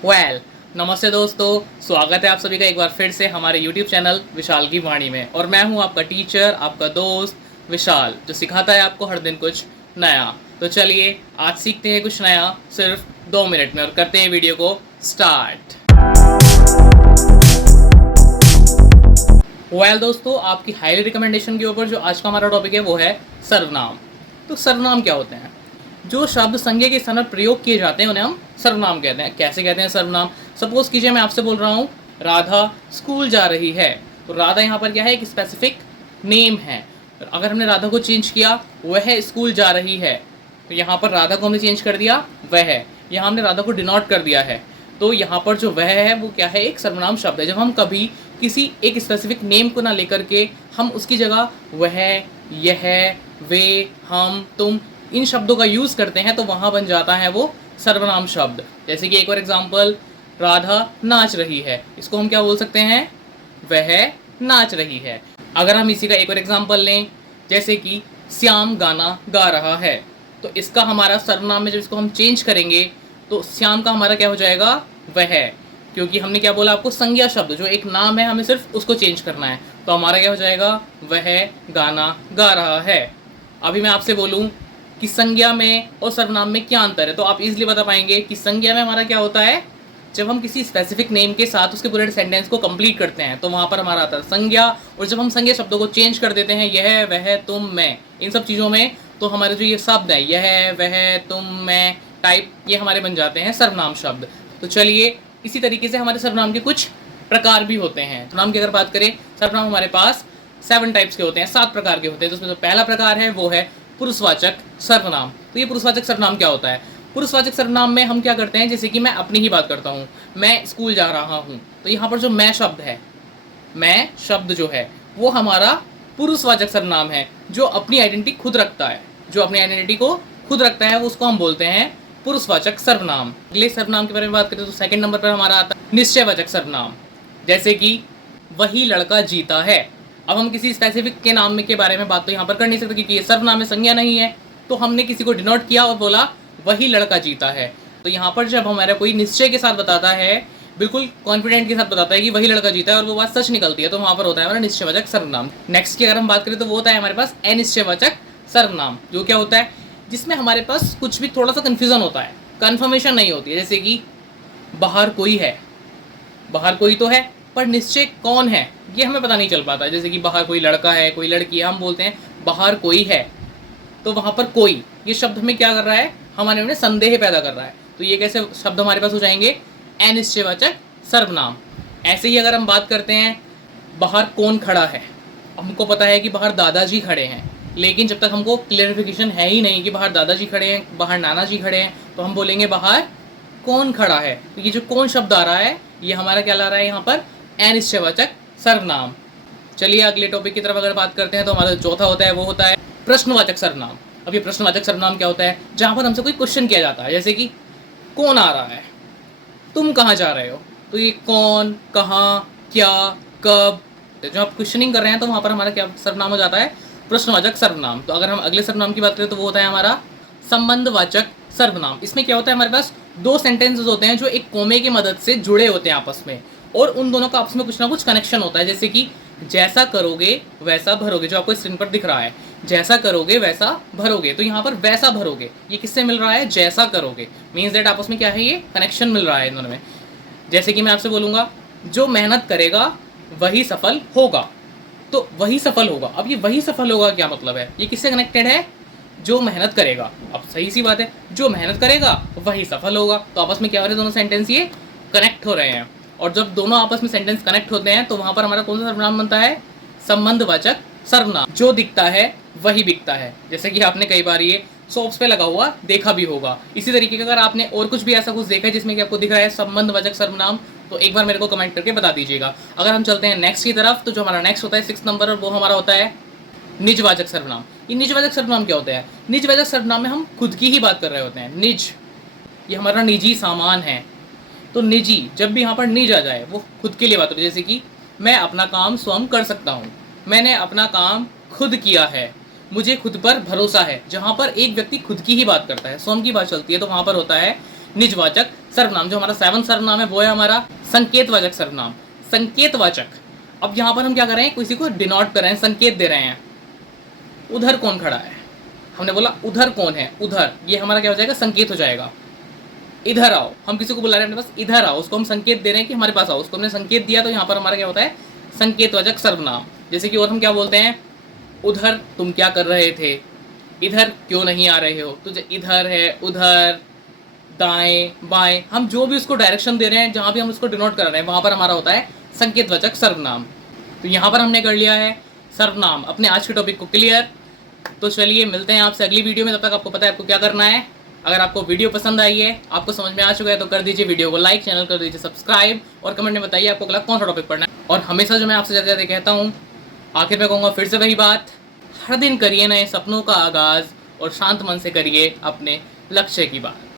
Well नमस्ते दोस्तों, स्वागत है आप सभी का एक बार फिर से हमारे YouTube चैनल विशाल की वाणी में। और मैं हूं आपका टीचर, आपका दोस्त विशाल, जो सिखाता है आपको हर दिन कुछ नया। तो चलिए आज सीखते हैं कुछ नया सिर्फ 2 मिनट में और करते हैं वीडियो को स्टार्ट। दोस्तों, आपकी हाईली रिकमेंडेशन के ऊपर जो आज का हमारा टॉपिक है वो है सर्वनाम। तो सर्वनाम क्या होते हैं? जो शब्द संज्ञा के स्थान पर प्रयोग किए जाते हैं उन्हें हम सर्वनाम कहते हैं। कैसे कहते हैं सर्वनाम? सपोज कीजिए मैं आपसे बोल रहा हूँ राधा स्कूल जा रही है, तो राधा यहाँ पर क्या है? एक स्पेसिफिक नेम है। अगर हमने राधा को चेंज किया वह स्कूल जा रही है, तो यहाँ पर राधा को हमने चेंज कर दिया वह, यहाँ हमने राधा को डिनोट कर दिया है। तो यहाँ पर जो वह है वो क्या है? एक सर्वनाम शब्द है। जब हम कभी किसी एक स्पेसिफिक नेम को ना लेकर के हम उसकी जगह वह, यह, वे, हम, तुम इन शब्दों का यूज़ करते हैं तो वहाँ बन जाता है वो सर्वनाम शब्द। जैसे कि एक और एग्जांपल, राधा नाच रही है, इसको हम क्या बोल सकते हैं? वह नाच रही है। अगर हम इसी का एक और एग्जांपल लें, जैसे कि श्याम गाना गा रहा है, तो इसका हमारा सर्वनाम में जब इसको हम चेंज करेंगे तो श्याम का हमारा क्या हो जाएगा? वह, क्योंकि हमने क्या बोला आपको? संज्ञा शब्द जो एक नाम है हमें सिर्फ उसको चेंज करना है, तो हमारा क्या हो जाएगा? वह गाना गा रहा है। अभी मैं आपसे बोलूँ कि संज्ञा में और सर्वनाम में क्या अंतर है, तो आप इजीली बता पाएंगे कि संज्ञा में हमारा क्या होता है? जब हम किसी स्पेसिफिक नेम के साथ उसके पूरे सेंटेंस को कंप्लीट करते हैं तो वहाँ पर हमारा आता है संज्ञा। और जब हम संज्ञा शब्दों को चेंज कर देते हैं, यह, वह, तुम, मैं, इन सब चीज़ों में, तो हमारे जो ये शब्द है यह, वह, तुम, मैं टाइप, ये हमारे बन जाते हैं सर्वनाम शब्द। तो चलिए इसी तरीके से हमारे सर्वनाम के कुछ प्रकार भी होते हैं। सर्वनाम की अगर बात करें, सर्वनाम हमारे पास 7 टाइप्स के होते हैं, 7 प्रकार के होते हैं। तो उसमें जो पहला प्रकार है वो है पुरुषवाचक सर्वनाम। तो ये पुरुषवाचक सर्वनाम क्या होता है? पुरुषवाचक सर्वनाम में हम क्या करते हैं? जैसे कि मैं अपनी ही बात करता हूँ, मैं स्कूल जा रहा हूँ, तो यहाँ पर जो मैं शब्द है, मैं शब्द जो है वो हमारा पुरुषवाचक सर्वनाम है, जो अपनी आइडेंटिटी खुद रखता है। जो अपनी आइडेंटिटी को खुद रखता है उसको हम बोलते हैं पुरुषवाचक सर्वनाम। अगले सर्वनाम के बारे में बात करें तो सेकंड नंबर पर हमारा आता है निश्चयवाचक सर्वनाम। जैसे कि वही लड़का जीता है। अब हम किसी स्पेसिफिक के नाम के बारे में बात तो यहाँ पर कर नहीं सकते क्योंकि ये सर्वनाम में संज्ञा नहीं है, तो हमने किसी को डिनोट किया और बोला वही लड़का जीता है। तो यहाँ पर जब हमारा कोई निश्चय के साथ बताता है, बिल्कुल कॉन्फिडेंट के साथ बताता है कि वही लड़का जीता है और वो बात सच निकलती है, तो वहाँ पर होता है हमारा निश्चयवाचक सर्वनाम। नेक्स्ट की अगर हम बात करें तो वो होता है हमारे पास अनिश्चयवाचक सर्वनाम, जो क्या होता है? जिसमें हमारे पास कुछ भी थोड़ा सा कन्फ्यूजन होता है, कन्फर्मेशन नहीं होती है। जैसे कि बाहर कोई है, बाहर कोई तो है पर निश्चय कौन है ये हमें पता नहीं चल पाता। जैसे कि बाहर कोई लड़का है, कोई लड़की है, हम बोलते हैं बाहर कोई है, तो वहाँ पर कोई ये शब्द हमें क्या कर रहा है? हमारे में संदेह पैदा कर रहा है। तो ये कैसे शब्द हमारे पास हो जाएंगे? अनिश्चयवाचक सर्वनाम। ऐसे ही अगर हम बात करते हैं बाहर कौन खड़ा है, हमको पता है कि बाहर दादाजी खड़े हैं, लेकिन जब तक हमको क्लियरिफिकेशन है ही नहीं कि बाहर दादाजी खड़े हैं, बाहर नाना जी खड़े हैं, तो हम बोलेंगे बाहर कौन खड़ा है। तो ये जो कौन शब्द आ रहा है ये हमारा क्या ला रहा है? यहाँ पर अनिश्चयवाचक सर्वनाम। चलिए अगले टॉपिक की तरफ अगर बात करते हैं तो हमारा चौथा होता है वो होता है प्रश्नवाचक सर्वनाम। अब ये प्रश्नवाचक सर्वनाम क्या होता है? जहाँ पर हमसे कोई क्वेश्चन किया जाता है, जैसे कि कौन आ रहा है, तुम कहाँ जा रहे हो, तो ये कौन, कहाँ, क्या, कब, जब आप क्वेश्चनिंग कर रहे हैं तो वहाँ पर हमारा क्या सर्वनाम हो जाता है? प्रश्नवाचक सर्वनाम। तो अगर हम अगले सर्वनाम की बात करें तो वो होता है हमारा संबंधवाचक सर्वनाम। इसमें क्या होता है? हमारे पास 2 सेंटेंसेस होते हैं जो एक कोमे की मदद से जुड़े होते हैं आपस में, और उन दोनों का आपस में कुछ ना कुछ कनेक्शन होता है। जैसे कि जैसा करोगे वैसा भरोगे, जो आपको स्क्रीन पर दिख रहा है, जैसा करोगे वैसा भरोगे, तो यहाँ पर वैसा भरोगे ये किससे मिल रहा है? जैसा करोगे, मीन्स दैट आपस में क्या है? ये कनेक्शन मिल रहा है इन दोनों में। जैसे कि मैं आपसे बोलूँगा जो मेहनत करेगा वही सफल होगा, तो वही सफल होगा। अब ये वही सफल होगा क्या मतलब है? ये किससे कनेक्टेड है? जो मेहनत करेगा। अब सही सी बात है, जो मेहनत करेगा वही सफल होगा, तो आपस में क्या हो रहे हैं? दोनों सेंटेंस ये कनेक्ट हो रहे हैं। और जब दोनों आपस में सेंटेंस कनेक्ट होते हैं तो वहाँ पर हमारा कौन सा सर्वनाम बनता है? संबंधवाचक सर्वनाम। जो दिखता है वही बिकता है, जैसे कि आपने कई बार ये शॉप्स पे लगा हुआ देखा भी होगा। इसी तरीके का अगर आपने और कुछ भी ऐसा कुछ देखा है जिसमें कि आपको दिख रहा है संबंधवाचक सर्वनाम, तो एक बार मेरे को कमेंट करके बता दीजिएगा। अगर हम चलते हैं नेक्स्ट की तरफ, तो जो हमारा नेक्स्ट होता है 6 नंबर, और वो हमारा होता है निजवाचक सर्वनाम। ये निजवाचक सर्वनाम क्या होता है? निजवाचक सर्वनाम में हम खुद की ही बात कर रहे होते हैं। निज, ये हमारा निजी सामान है, तो निजी, जब भी यहाँ पर निज आ जाए वो खुद के लिए बात होती है। जैसे कि मैं अपना काम स्वयं कर सकता हूँ, मैंने अपना काम खुद किया है, मुझे खुद पर भरोसा है। जहाँ पर एक व्यक्ति खुद की ही बात करता है, स्वयं की बात चलती है, तो वहाँ पर होता है निजवाचक सर्वनाम। जो हमारा 7 सर्वनाम है वो है हमारा संकेतवाचक सर्वनाम। संकेतवाचक, अब यहाँ पर हम क्या कर रहे हैं, किसी को डिनोट कर रहे हैं, संकेत दे रहे हैं। उधर कौन खड़ा है, हमने बोला उधर कौन है, उधर, ये हमारा क्या हो जाएगा, संकेत हो जाएगा। इधर आओ, हम किसी को बुला रहे हैं अपने पास, इधर आओ, उसको हम संकेत दे रहे हैं कि हमारे पास आओ, उसको हमने संकेत दिया, तो यहाँ पर हमारा क्या होता है, संकेतवाचक सर्वनाम। जैसे कि और हम क्या बोलते हैं, उधर तुम क्या कर रहे थे, इधर क्यों नहीं आ रहे हो, तुझे इधर है, उधर, दाएं बाएं, हम जो भी उसको डायरेक्शन दे रहे हैं, जहाँ भी हम उसको डिनोट कर रहे हैं, वहाँ पर हमारा होता है संकेतवाचक सर्वनाम। तो यहाँ पर हमने कर लिया है सर्वनाम, अपने आज के टॉपिक को क्लियर। तो चलिए मिलते हैं आपसे अगली वीडियो में, तब तक आपको पता है आपको क्या करना है। अगर आपको वीडियो पसंद आई है, आपको समझ में आ चुका है, तो कर दीजिए वीडियो को लाइक, चैनल कर दीजिए सब्सक्राइब, और कमेंट में बताइए आपको अगला कौन सा टॉपिक पढ़ना है। और हमेशा जो मैं आपसे ज़्यादा ज़्यादा कहता हूँ, आखिर में कहूँगा फिर से वही बात, हर दिन करिए नए सपनों का आगाज़ और शांत मन से करिए अपने लक्ष्य की बात।